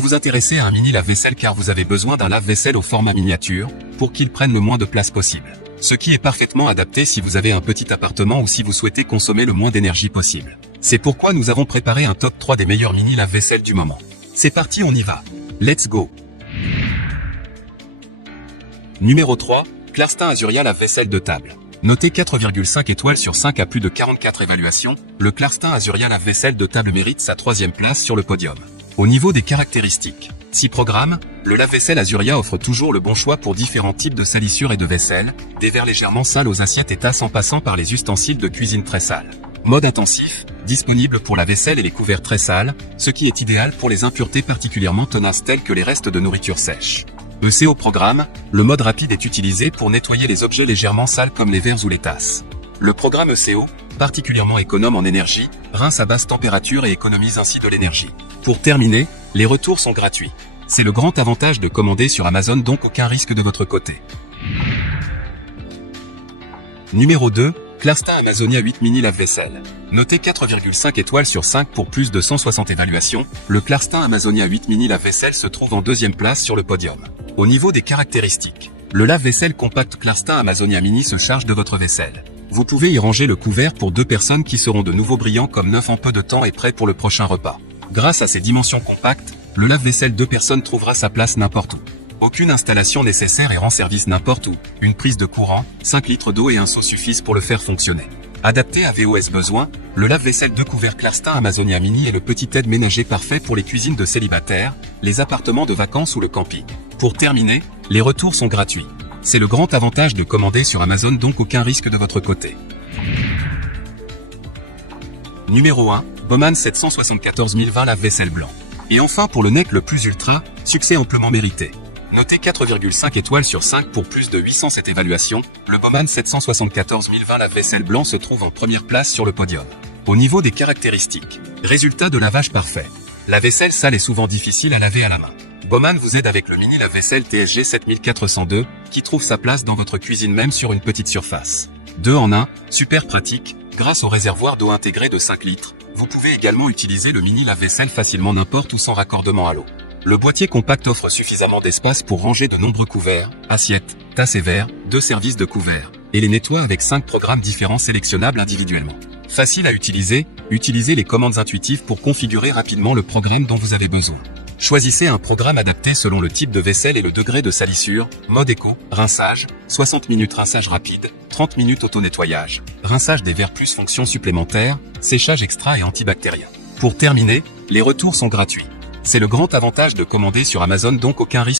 Vous vous intéressez à un mini lave-vaisselle car vous avez besoin d'un lave-vaisselle au format miniature, pour qu'il prenne le moins de place possible. Ce qui est parfaitement adapté si vous avez un petit appartement ou si vous souhaitez consommer le moins d'énergie possible. C'est pourquoi nous avons préparé un top 3 des meilleurs mini lave-vaisselle du moment. C'est parti, on y va. Let's go. Numéro 3, Clarstin Azuria lave-vaisselle de table. Noté 4,5 étoiles sur 5 à plus de 44 évaluations, le Clarstin Azuria lave-vaisselle de table mérite sa 3e place sur le podium. Au niveau des caractéristiques, 6 programmes, le lave-vaisselle Azuria offre toujours le bon choix pour différents types de salissures et de vaisselle, des verres légèrement sales aux assiettes et tasses en passant par les ustensiles de cuisine très sales. Mode intensif, disponible pour la vaisselle et les couverts très sales, ce qui est idéal pour les impuretés particulièrement tenaces telles que les restes de nourriture sèche. ECO programme, le mode rapide est utilisé pour nettoyer les objets légèrement sales comme les verres ou les tasses. Le programme ECO, particulièrement économe en énergie, rince à basse température et économise ainsi de l'énergie. Pour terminer, les retours sont gratuits. C'est le grand avantage de commander sur Amazon, donc aucun risque de votre côté. Numéro 2, Clarstin Amazonia 8 mini lave-vaisselle. Noté 4,5 étoiles sur 5 pour plus de 160 évaluations, le Clarstin Amazonia 8 mini lave-vaisselle se trouve en 2e place sur le podium. Au niveau des caractéristiques, le lave-vaisselle compact Clarstin Amazonia mini se charge de votre vaisselle. Vous pouvez y ranger le couvert pour 2 personnes qui seront de nouveau brillants comme neuf en peu de temps et prêts pour le prochain repas. Grâce à ses dimensions compactes, le lave-vaisselle 2 personnes trouvera sa place n'importe où. Aucune installation nécessaire et rend service n'importe où. Une prise de courant, 5 litres d'eau et un seau suffisent pour le faire fonctionner. Adapté à VOS besoin, le lave-vaisselle 2 couverts Clarstin Amazonia mini est le petit aide ménager parfait pour les cuisines de célibataires, les appartements de vacances ou le camping. Pour terminer, les retours sont gratuits. C'est le grand avantage de commander sur Amazon, donc aucun risque de votre côté. Numéro 1, Baumann 774 020 lave-vaisselle blanc. Et enfin pour le NEC le plus ultra, succès amplement mérité. Noté 4,5 étoiles sur 5 pour plus de 807 évaluations, le Baumann 774 020 lave-vaisselle blanc se trouve en première place sur le podium. Au niveau des caractéristiques, résultat de lavage parfait. La vaisselle sale est souvent difficile à laver à la main. Baumann vous aide avec le mini lave-vaisselle TSG 7402, qui trouve sa place dans votre cuisine même sur une petite surface. 2 en 1, super pratique, grâce au réservoir d'eau intégré de 5 litres, vous pouvez également utiliser le mini lave-vaisselle facilement n'importe où sans raccordement à l'eau. Le boîtier compact offre suffisamment d'espace pour ranger de nombreux couverts, assiettes, tasses et verres, 2 services de couverts, et les nettoie avec 5 programmes différents sélectionnables individuellement. Facile à utiliser, utilisez les commandes intuitives pour configurer rapidement le programme dont vous avez besoin. Choisissez un programme adapté selon le type de vaisselle et le degré de salissure, mode éco, rinçage, 60 minutes rinçage rapide, 30 minutes auto-nettoyage, rinçage des verres plus fonction supplémentaire, séchage extra et antibactérien. Pour terminer, les retours sont gratuits. C'est le grand avantage de commander sur Amazon, donc aucun risque.